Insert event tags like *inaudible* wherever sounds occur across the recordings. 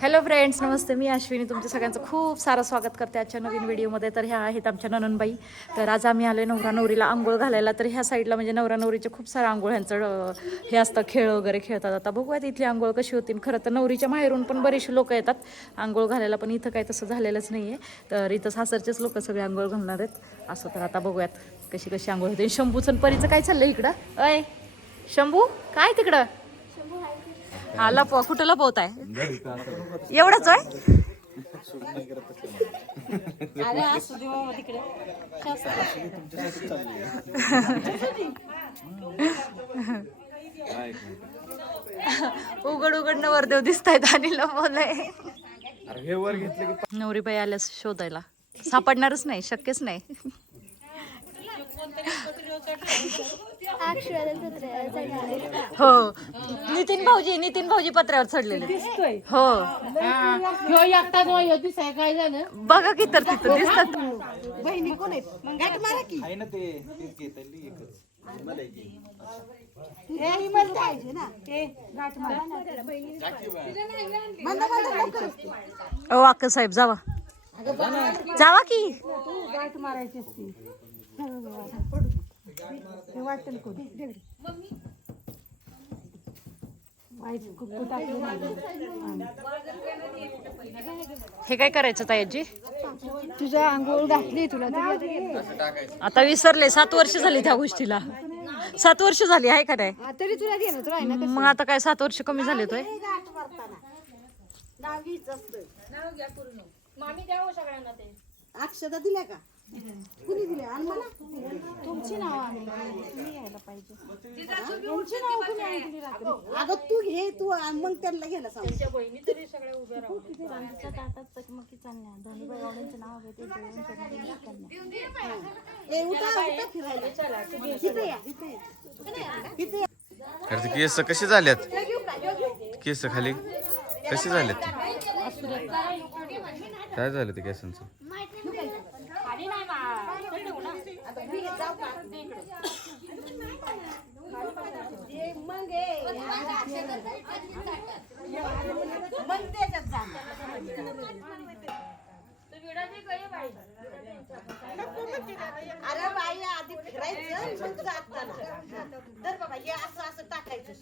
Hello friends नमस्ते. मी अश्विनी. तुमच्या सगळ्यांचं खूप सारं स्वागत करते आजच्या नवीन व्हिडिओमध्ये. तर ह्या आहेत आमच्या नननबाई तर आज आम्ही आलो नवरा नवरीला आंघोळ घालायला. तर ह्या साईडला म्हणजे नवरा नवरीचे खूप सारं आंघोळ ह्यांचं हे असतं खेळ वगैरे खेळतात आता. बघूयात इथली आंघोळ कशी होती. खरं तर नवरीच्या माहेरून पण बरेचसे लोक येतात आंघोळ घालायला पण इथं काय तसं झालेलंच नाही आहे तर इथं सासरचेच लोक सगळे आंघोळ घालणार आहेत. असं तर आता बघूयात कशी कशी आंघोळ होते. शंभूचं परीचं काय चाललंय इकडं? अय शंभू काय तिकडं? हा लपवा. कुठं लपवत आहे एवढंच आहे अरे असू दे बाबा तिकडे. उघड उघड नवरदेव दिसत आहेत आणि लपवलंय. अरे हे वर घेतलं की नवरीबाई आल्यास शोधायला. सापडणारच नाही शक्यच नाही. हो. नितीन भाऊजी नितीन भाऊजी पत्र्यावर चढलेले. हो. ह्यो एकटा जो ह्यो दिसाय काय झालं? बघा की तर तिथं दिसतात. बहिणी कोण आहेत? मग गाठ मारा की. आहे ना ते एकच. अक्क साहेब जावा. जावा की. गाठ मारायची असते. हे वाटेल कोण वाईट कुक्कू टाकलं नाही. हे काय करायचं ताईजी? तुझं आंघोळ घातली तुला आता विसरले सात वर्ष झाली त्या गोष्टीला. सात वर्ष झाली आहे का नाही? तरी तुला घे ना तुला आहे ना मग आता काय सात वर्ष कमी झाले तोय? अक्षता दिल्या का? कुणी दिल्या आणि मला तुमची नाव तुम्ही यायला पाहिजे तुमची नाव कुणी रात्री अगं तू घे तू आणि मग त्यांना घ्यायला सांग ए, उठा, उठा फिरायला. इथे या, इथे या. इथे या. अरे केस कसे झाल्यात केस खाली? कसे झालेत? काय झालं ते केसांचं ये, मग ये. मग त्याच्यात जा. अरे बाई आधी फिरायचं मग जाताना. तर बाबा हे असं असं टाकायचं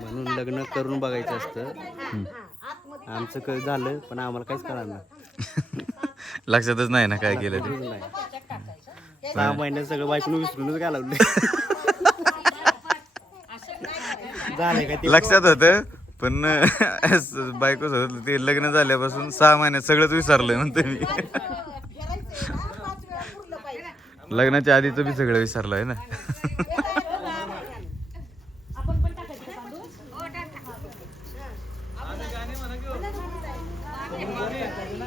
म्हणून लग्न करून बघायचं असतं. आमचं झालं पण आम्हाला काहीच कळणार नाही. लक्षातच नाही ना काय केलं ते. सहा महिन्यात सगळं बायकून विसरूनच घालवले झाले का ते? लक्षात होत पण बायको सोबत ते लग्न झाल्यापासून सहा महिन्यात सगळंच विसरलंय म्हणते मी. फिरायचं ना.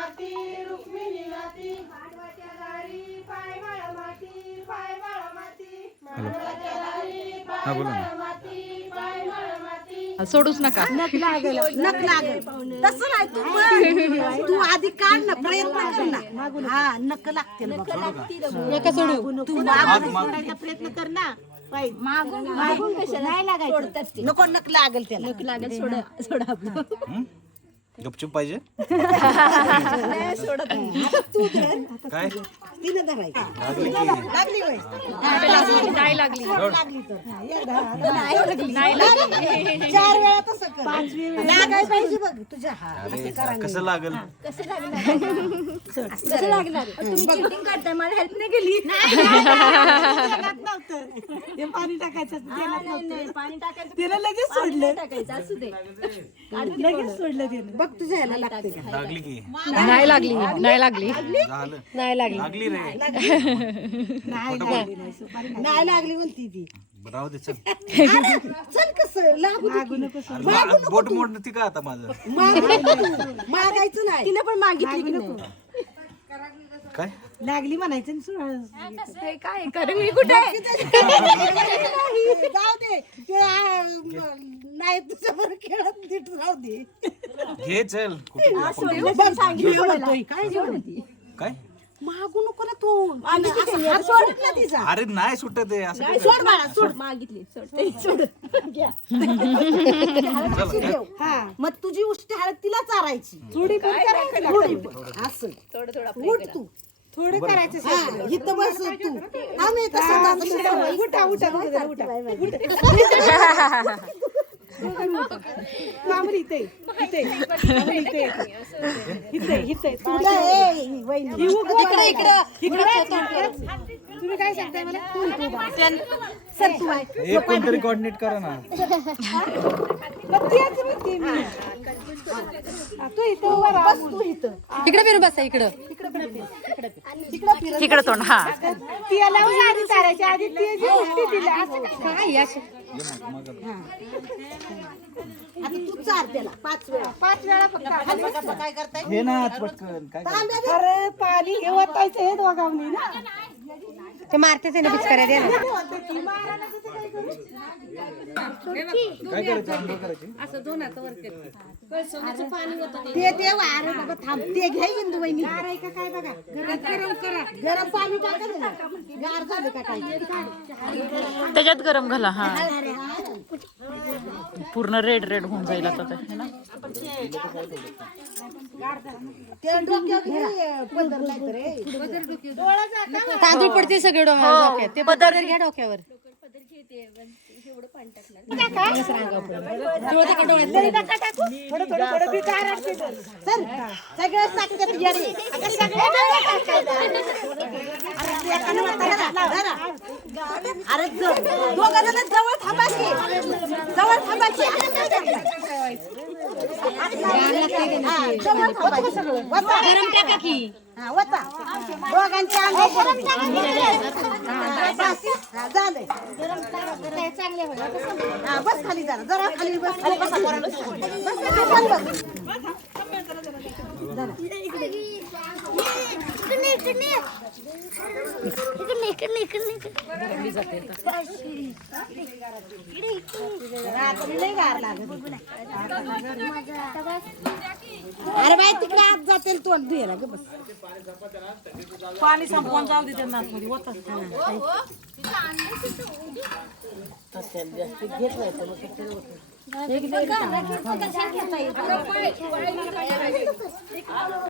पाच वेळा पुरलं पाहिजे लग्नाच्या आधीच बी सगळं विसरलंय ना हा बोला ना. सोडूच नका. नक लागल तसं नाही तू. तू आधी काढ ना प्रयत्न कर ना. हा नक लागतील नका सोडू. तू मागून सोडायचा प्रयत्न कर ना. पाहिजे. मागून कशाला नाही लागायचं. नको नक लागल त्याला. नक लागेल सोडा सोडा. गपचूप पाहिजे? *laughs* काय? तिने धरायचं. नाही लागली. लागली तर. ये धर. नाही लागली. चार वेळा तसं कर. लागाय पाहिजे बघ तुझ्या अरे कसं लागल? *laughs* कसं लागणार? तुम्ही चिटिंग करताय मला हेल्प नाही केली. नव्हतं. पाणी टाकायचं. पाणी त्याला लगेच सोडलं. टाकायचं असू दे. लगेच सोडलं. त्याने बघ तुझ्या ह्याला लागते का? लागली की. नाही लागली. नाही लागली. नाही लागली नाही. लागली *laughs* नाही सुपारी नाही. लागली म्हणती ती. राहू दे चल. अरे, चल कसं लागू नको बोट मोड ती का आता माझं? मागायचं नाही. तिने पण मागितली काय? लागली म्हणायचं आणि सोड. काय कारण मी कुठे जाऊ दे ते आ, म, नाही तुझ्या बरोबर खेळत नीट राहू दे. घे चल. कुठे. काय म्हणते? काय? मागू नको ना तू. असं हात सोड ना तिचा. अरे नाही सुटत आहे असं काय सोड बाळा सोड. मागितली सोड. हा. मग तुझी उष्टी हळद तिला चारायची. थोडी पण करायची थोडी पण. असं. उठ तू. थोडं करायचं हा इथं बस तू. आम्ही तसं जातो. उठा. उठा. उठा. उठा. कामरी इथे इथे कामरी इथे इथे इथे तुला ए, वहिनी. इकडे इकडे. इकडे. तुम्ही काय सांगताय मला? तू तू बा. सर तू आहे एक कोणतरी कोऑर्डिनेट करा ना. हा, तू इथं उभा राहा. बस तू इथं. इकडे फिरून बसा इकडं. तिकडं तोंड हा. तिला आधी आधी ती जी उलटी तिला. असं काय? चार त्याला पाच वेळा. पाच वेळा फक्त काय करताय? हे ना पटकन काय अरे पाणी हे वाटायचं हे दोघांनी ना. ते मारते त्याने पिचकाऱ्या द्या ना काय करायचं आंघोळ करायची ते देव अरे बाबा थांब ते घे इंदू वहिनी का काय बघा गरम करा गरम पाणी ना गार झालं का काय त्याच्यात गरम घाला हा. पूर्ण रेड रेड होऊन जाईल आता ते है ना? ते डोक्यात घे, पदर नाही तर रे. तांदूळ पडते सगळे डोक्यावर डोक्यात. ते पदर घ्या डोक्यावर. थोडं थोडं थोडं बी गार असते तर. चल सगळं टाकतात येडे. आता सगळं टाकायचं. अरे एकानं वाटायला घातला, धरा. अरे ज- दोघं जण जवळ थांबायचे जवळ थांबायचे हा, जवळ थांबायचे. हा, वता. दोघांच्या बस. झालंय. हा, बस खाली जरा. जरा खाली बस. खाली बसा पोरांनो. बस, बस, बस. रात्री लय गार लागत. अरे बाई तिकडे आत जाते तोंड धुयाला ग बस पाणी संपवून जाऊ दे त्यांना आतमध्ये